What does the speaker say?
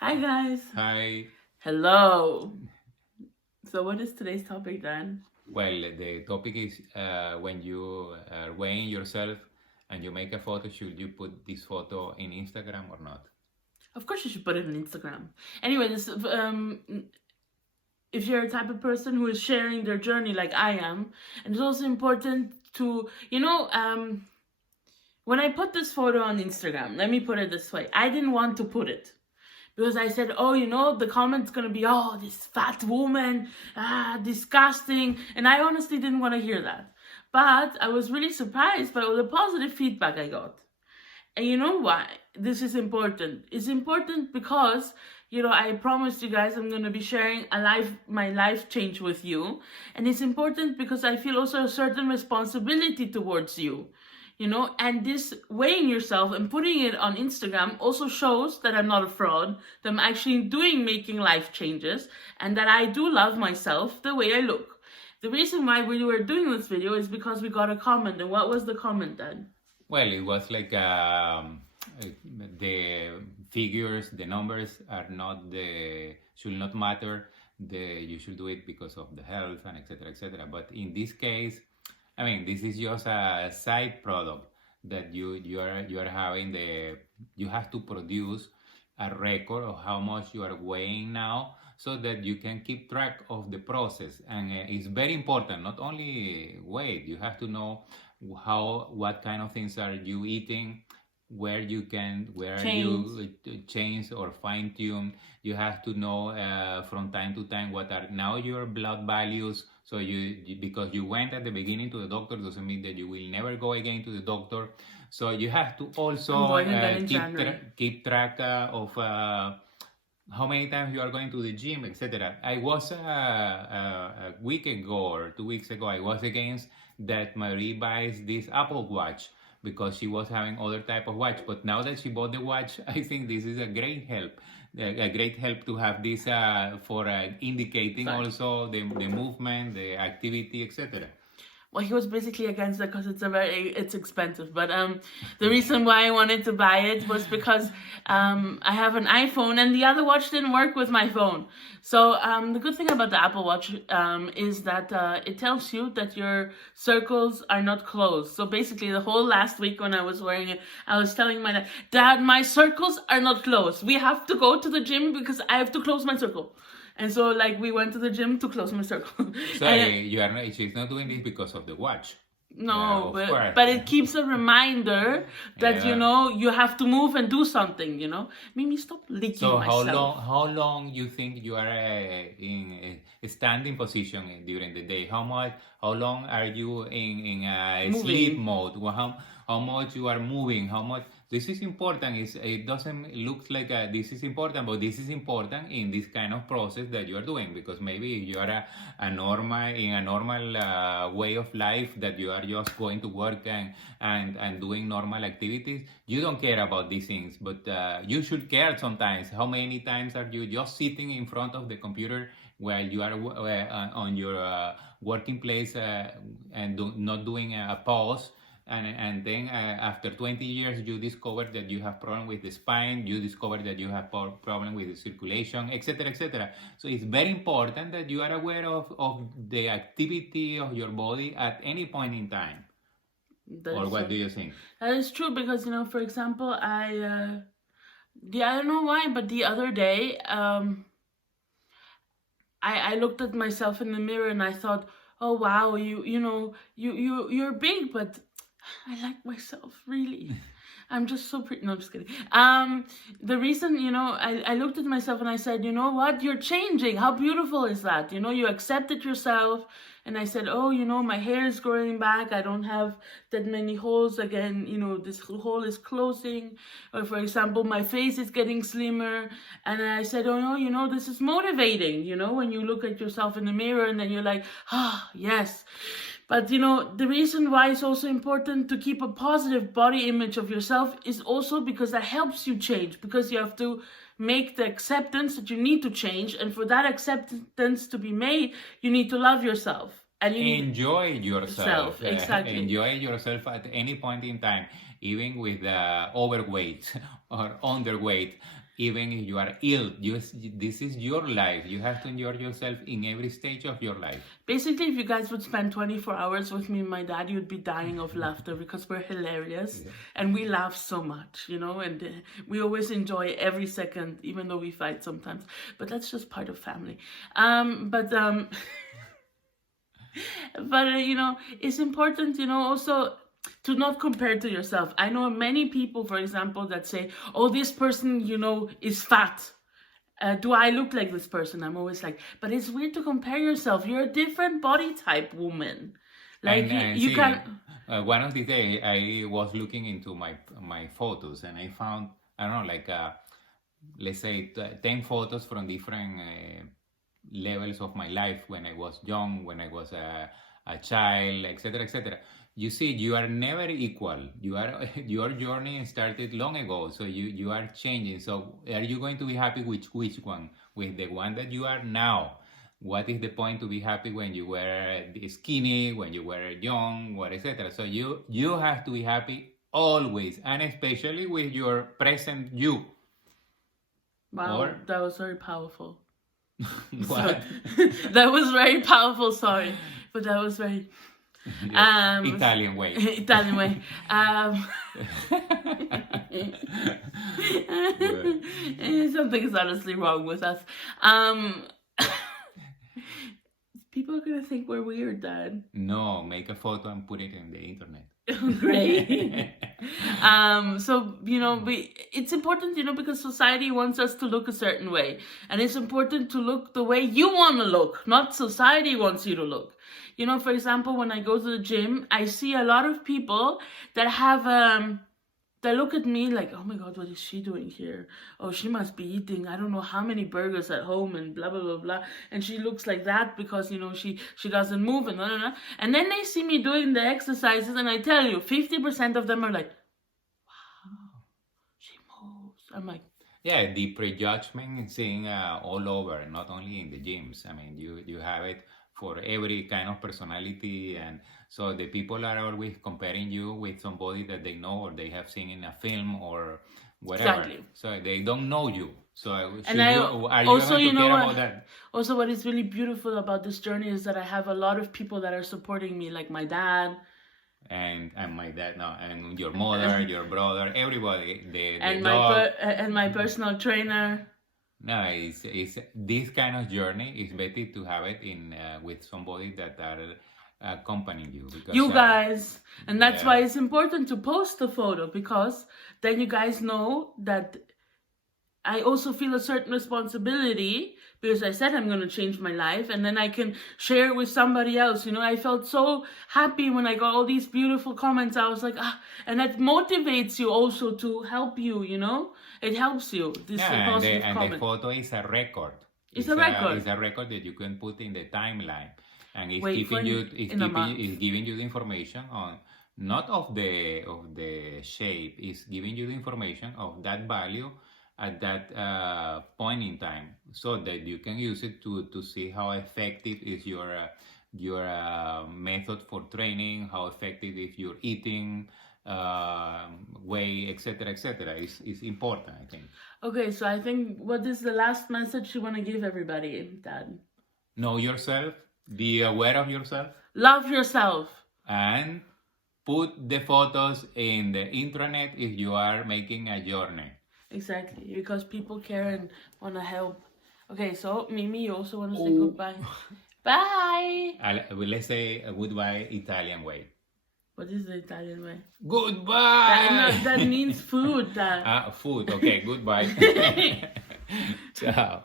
Hi guys. Hi. Hello. So what is today's topic then? Well, the topic is when you are weighing yourself and you make a photo, should you put this photo in Instagram or not? Of course you should put it on Instagram. Anyway, if you're a type of person who is sharing their journey like I am, and it's also important to, when I put this photo on Instagram, let me put it this way. I didn't want to put it. Because I said, oh, the comment's gonna be, oh, this fat woman, disgusting. And I honestly didn't want to hear that. But I was really surprised by all the positive feedback I got. And you know why this is important? It's important because, I promised you guys I'm gonna be sharing my life change with you. And it's important because I feel also a certain responsibility towards you. And this weighing yourself and putting it on Instagram also shows that I'm not a fraud, that I'm actually making life changes, and that I do love myself the way I look. The reason why we were doing this video is because we got a comment. And what was the comment then? Well, it was like the figures, the numbers should not matter. You should do it because of the health and etc. etc. But in this case, I mean, this is just a side product that you are having you have to produce a record of how much you are weighing now so that you can keep track of the process. And it's very important, not only weight, you have to know what kind of things are you eating, where you change or fine tune. You have to know from time to time what are now your blood values. So because you went at the beginning to the doctor doesn't mean that you will never go again to the doctor. So you have to also keep track of how many times you are going to the gym, etc. I was a week ago or 2 weeks ago, I was against that Marie buys this Apple Watch because she was having other type of watch. But now that she bought the watch, I think this is a great help to have this for indicating also the movement, the activity, etc. Well, he was basically against it because it's expensive. But the reason why I wanted to buy it was because I have an iPhone and the other watch didn't work with my phone. So the good thing about the Apple Watch is that it tells you that your circles are not closed. So basically, the whole last week when I was wearing it, I was telling my dad, my circles are not closed. We have to go to the gym because I have to close my circle. And so, we went to the gym to close my circle. So she's not doing this because of the watch. No, but it keeps a reminder that you have to move and do something. Made me stop licking myself. So how long you think you are in a standing position during the day? How long are you in a sleep mode? How much you are moving? How much? This is important. It doesn't look like this is important, but this is important in this kind of process that you are doing, because maybe you are a normal way of life, that you are just going to work and doing normal activities. You don't care about these things, but you should care sometimes. How many times are you just sitting in front of the computer while you are on your working place and not doing a pause? And then after 20 years, you discover that you have problem with the spine, you discover that you have problem with the circulation, etc., etc. So it's very important that you are aware of the activity of your body at any point in time. What do you think? That is true, because, for example, I don't know why, but the other day, I looked at myself in the mirror and I thought, oh wow, you're big, but I like myself, really. I'm just so pretty. No, I'm just kidding. The reason, I looked at myself and I said, you know what? You're changing. How beautiful is that? You accepted yourself. And I said, oh, my hair is growing back. I don't have that many holes again. This hole is closing. Or, for example, my face is getting slimmer. And I said, oh, no, this is motivating. When you look at yourself in the mirror and then you're like, yes. But, the reason why it's also important to keep a positive body image of yourself is also because that helps you change. Because you have to make the acceptance that you need to change. And for that acceptance to be made, you need to love yourself. And you enjoy yourself. Exactly. Enjoy yourself at any point in time. even with overweight or underweight, even if you are ill. This is your life. You have to enjoy yourself in every stage of your life. Basically, if you guys would spend 24 hours with me and my dad, you'd be dying of laughter because we're hilarious and we laugh so much, you know, and we always enjoy every second, even though we fight sometimes. But that's just part of family. But you know, it's important, you know, also to not compare to yourself. I know many people, for example, that say, oh, this person, you know, is fat. Do I look like this person? I'm always like, but it's weird to compare yourself. You're a different body type woman. Like you can. One of the days I was looking into my photos and I found, I don't know, like let's say 10 photos from different levels of my life, when I was young, when I was a child, etc., etc. You see, you are never equal. Your journey started long ago, so you are changing. So are you going to be happy with which one? With the one that you are now? What is the point to be happy when you were skinny, when you were young, what, etc.? So you have to be happy always, and especially with your present you. Wow, that was very powerful. What? That was very powerful, sorry. But that was very... Italian way. Italian way. Something is honestly wrong with us. People are going to think we're weird, Dad. No, make a photo and put it in the internet. Great. So, you know, it's important, you know, because society wants us to look a certain way. And it's important to look the way you want to look, not society wants you to look. You know, for example, when I go to the gym, I see a lot of people that have, that look at me like, oh my God, what is she doing here? Oh, she must be eating, I don't know how many burgers at home and blah, blah, blah, blah. And she looks like that because, you know, she doesn't move and blah, blah, blah. And then they see me doing the exercises and I tell you, 50% of them are like, wow, she moves. I'm like, yeah, the prejudgment is seeing all over, not only in the gyms. I mean, you have it for every kind of personality, and so the people are always comparing you with somebody that they know or they have seen in a film or whatever. Exactly. So they don't know you. So are you going to care about that? Also, what is really beautiful about this journey is that I have a lot of people that are supporting me, like my dad. And my dad, no, and your mother, your brother, everybody, the and dog. And my personal trainer. No, it's this kind of journey is better to have it in with somebody that are accompanying you. Because, you guys, and that's why it's important to post the photo, because then you guys know that I also feel a certain responsibility, because I said I'm going to change my life, and then I can share it with somebody else. You know, I felt so happy when I got all these beautiful comments. I was like, and that motivates you also to help you, you know? It helps you. This positive comment. And the photo is a record. It's a record. It's a record that you can put in the timeline. And it's giving you the information on, not of the shape, it's giving you the information of that value at that point in time, so that you can use it to see how effective is your method for training, how effective is your eating, way, etc., etc. is important, I think. Okay, so I think, what is the last message you want to give everybody, Dad? Know yourself, be aware of yourself, love yourself, and put the photos in the intranet if you are making a journey. Exactly, because people care and want to help. Okay, so Mimi, you also want to say goodbye. Bye. Let's say a goodbye Italian way. What is the Italian way? Goodbye. That means food. Food. Okay, goodbye. Ciao.